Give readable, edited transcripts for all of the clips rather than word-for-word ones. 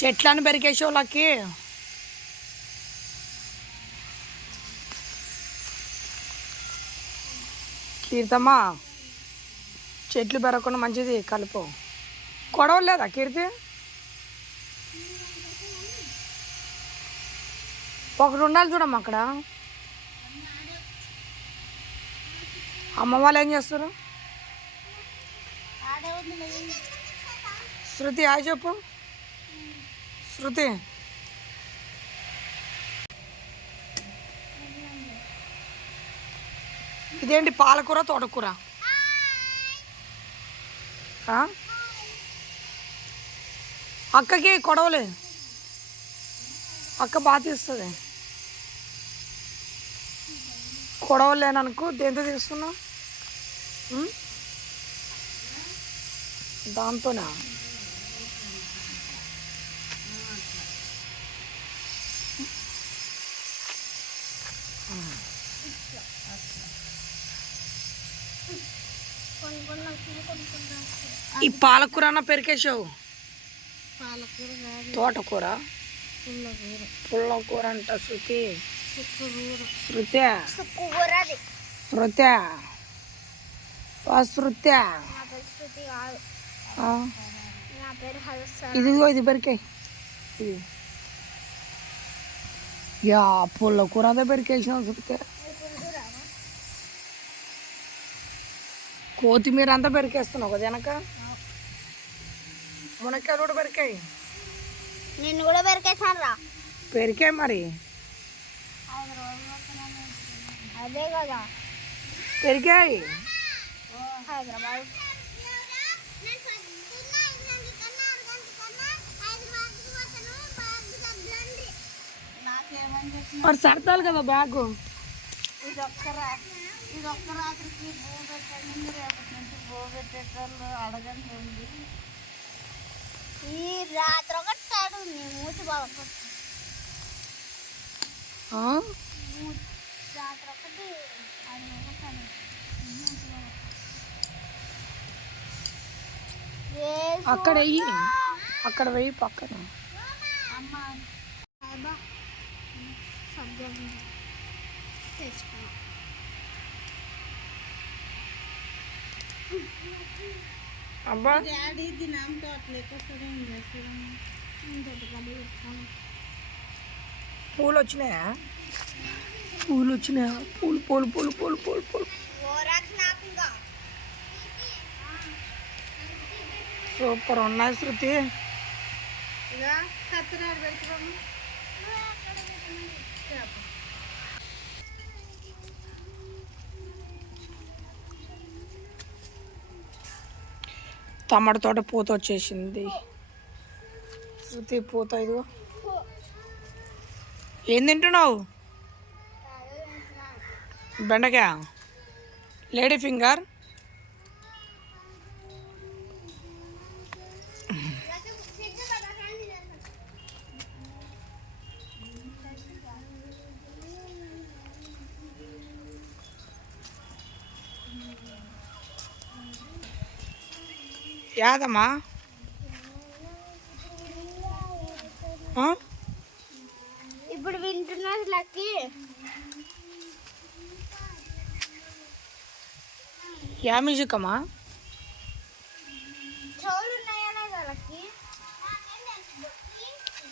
చెట్లను పెరికేసేవాళ్ళకి కీర్తమ్మా చెట్లు పెరగకుండా మంచిది కలుపు. కొడవలేదా కీర్తి? ఒకటి ఉండాలి చూడమ్మా అక్కడ. అమ్మ వాళ్ళు ఏం చేస్తారు? శృతి హాయ్ చెప్పు. శృతి ఇదేంటి పాలకూర తోటకూర? అక్కకి కొడవలే, అక్క బాగా తీస్తుంది. కొడవలేననుకో దేంతో తీస్తున్నావు? దాంతోనా? ఈ పాలకూర అన్న పెరికేసావు? తోటకూర పుల్లకూర అంట శృతి. శృతి శృతి శృతి ఇదిగో ఇది పెరికాయి. ఇది యా పుల్లకూర అంతా పెరికేసావు శృతి. కొత్తిమీర అంతా పెరికేస్తున్నావు కదా వెనక. మునక్కాయలు కూడా పెరికాయి. నేను కూడా పెరికేసాను రా. పెరికాయి మరి. అదే కదా పెరికాయి. హైదరాబాద్ మరి సర్దాలి కదా బ్యాగు. ఇది ఒక్క రాత్రికి బో పెట్టండి, రేపటి నుంచి బో పెట్టేటోళ్ళు అడగండి. ఈ రాత్రి ఒకటి తాడు నీ మూతి బాగా రాత్రి ఒకటి అక్కడ వెయ్యి, అక్కడ వెయ్యి పక్కన. అమ్మ తెచ్చుకున్నా. అబ్బా పూలు వచ్చినాయా? పూలు వచ్చినాయా? పూలు పూలు పూలు పూలు పూలు పూలు సూపర్ ఉన్నాయి శృతి. టమాటా తోట పూత వచ్చేసింది శృతి. పూత ఇదిగో. ఏం తింటున్నావు? బెండకాయ, లేడీ ఫింగర్. యాదమ్మా ఇప్పుడు వింటున్నా లక్కీ. యా మ్యూజిక్ అమ్మా? చెవులు ఉన్నాయనే కదా లక్కీ.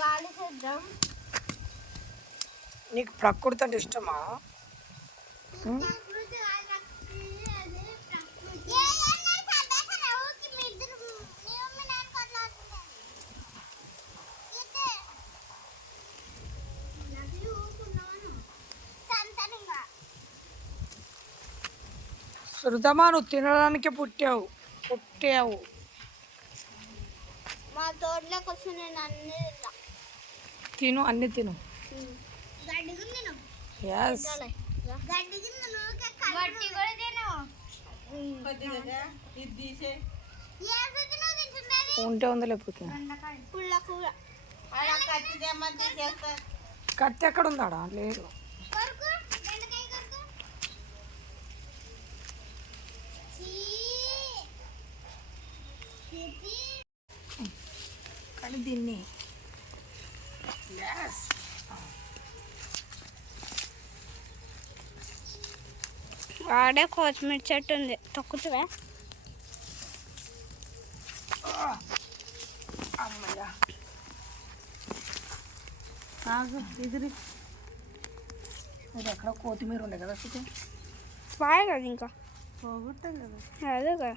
గాలి చేద్దాం. నీకు ప్రకృతి అంటే ఇష్టమా? శృతమా నువ్వు తినడానికి పుట్టావు. మా తోటలోకి వచ్చి నేను అన్ని తిను, అన్ని తిను. ఎస్ ఉంటే ఉంది లేకపోతే. కత్తి ఎక్కడ ఉందాడా? లేదు. కానీ దీన్ని వాడే కొత్తిమీర చెట్టు ఉంది తొక్కుతువా అమ్మయ్యా ఆగు ఎదురు ఇది ఎక్కడ కొత్తిమీర ఉండే కదా సుఖ బాగా కదా ఇంకా పోగొట్టాం కదా అదే కదా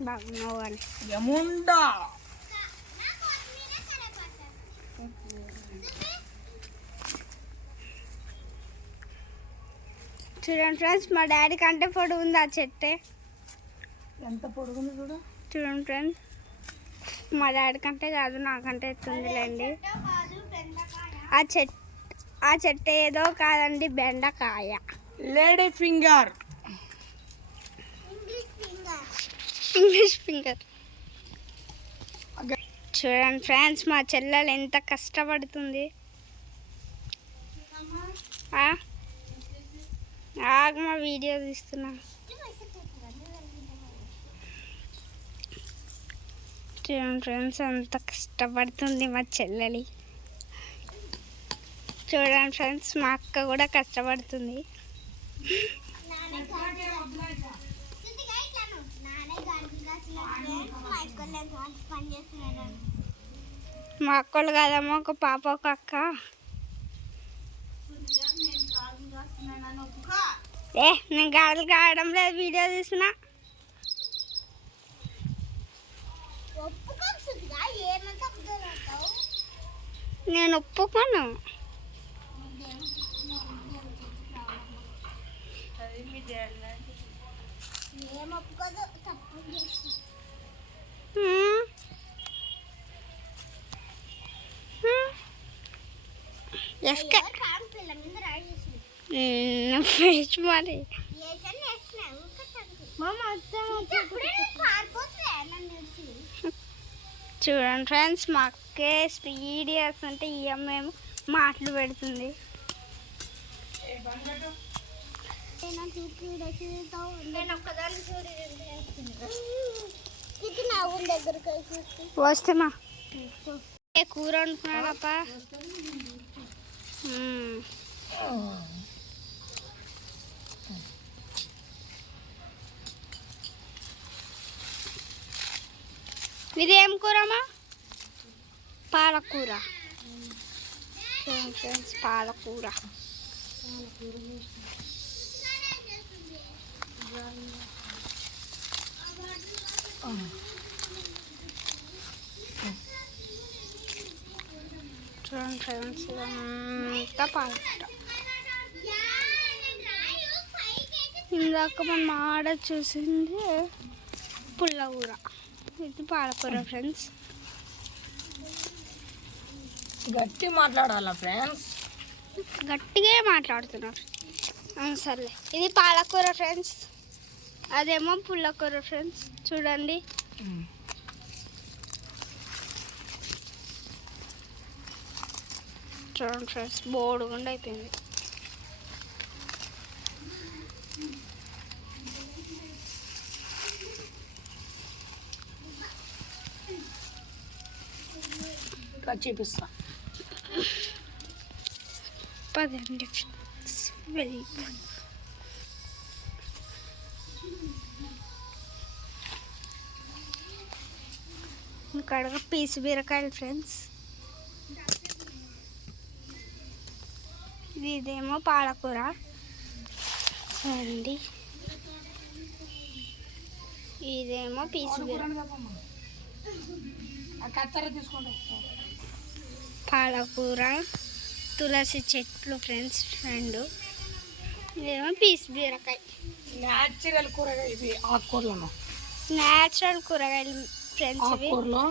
బాగున్నావు అని ఏముండా చూడండి ఫ్రెండ్స్ మా డాడీ కంటే పొడుగు ఉంది ఆ చెట్టే ఎంత పొడుగుంది చూడు చూడండి ఫ్రెండ్స్ మా డాడీ కంటే కాదు నాకంటే ఎత్తుందిలేండి ఆ చెట్టు ఏదో కాదండి బెండకాయ లేడీ ఫింగర్ ఇంగ్లీష్ ఫింగర్ చూడండి ఫ్రెండ్స్ మా చెల్లెలు ఎంత కష్టపడుతుంది మా వీడియో తీస్తున్నా చూడండి ఫ్రెండ్స్ ఎంత కష్టపడుతుంది మా చెల్లెలి చూడండి ఫ్రెండ్స్ మా అక్క కూడా కష్టపడుతుంది మా అక్కలు కాదమ్మా ఒక పాప ఒక అక్క నేను గాలి కాయడం లేదు వీడియో తీసిన నేను ఒప్పుకోను మరి చూడండి ఫ్రెండ్స్ మా అక్కే స్పీడ్ చేస్తుంటే ఈ అమ్మేమో మాటలు పెడుతుంది వస్తేమా కూర వండుకున్నాడప్ప ఇదేం కూరమ్మా పాలకూర ఫ్రెండ్స్ పాలకూర చూడండి ఫ్రెండ్స్ అంతా పాలకూర ఇందాక మనం ఆడ చూసింది పుల్లకూర ఇది పాలకూర ఫ్రెండ్స్ గట్టి మాట్లాడాలా ఫ్రెండ్స్ గట్టిగా మాట్లాడుతున్నారు సర్లే ఇది పాలకూర ఫ్రెండ్స్ అదేమో పుల్లకూర ఫ్రెండ్స్ చూడండి చూడండి ఫ్రెండ్స్ బోడుగుండా అయిపోయింది చూపిస్తా పదండి వెళ్ళి ఇక్కడ పీసు బీరకాయలు ఫ్రెండ్స్ ఇదేమో పాలకూర చూడండి ఇదేమో పీసు పాలకూర తులసి చెట్లు ఫ్రెండ్స్ రెండు ఇదేమో పీసు బీరకాయ న్యాచురల్ కూరగాయ ఇవి ఆకుకూరలను న్యాచురల్ కూరగాయలు ఫ్రెండ్స్ ఇవి ఆకుకూరలు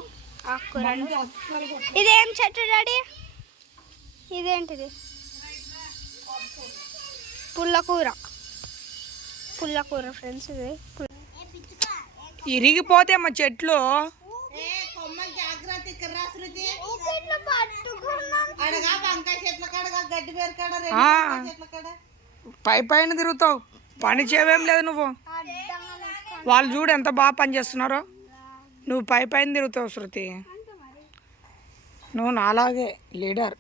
ఆకుకూరలు ఇదేం చెట్టు డాడీ ఇదేంటిది పుల్లకూర పుల్లకూర ఫ్రెండ్స్ ఇది ఇరిగిపోతే మా చెట్లు పై పైన తిరుగుతావు పని చేయవేం లేదు నువ్వు వాళ్ళు చూడు ఎంత బాగా పని చేస్తున్నారో నువ్వు పై పైన తిరుగుతావు శృతి. నువ్వు నాలాగే లీడర్.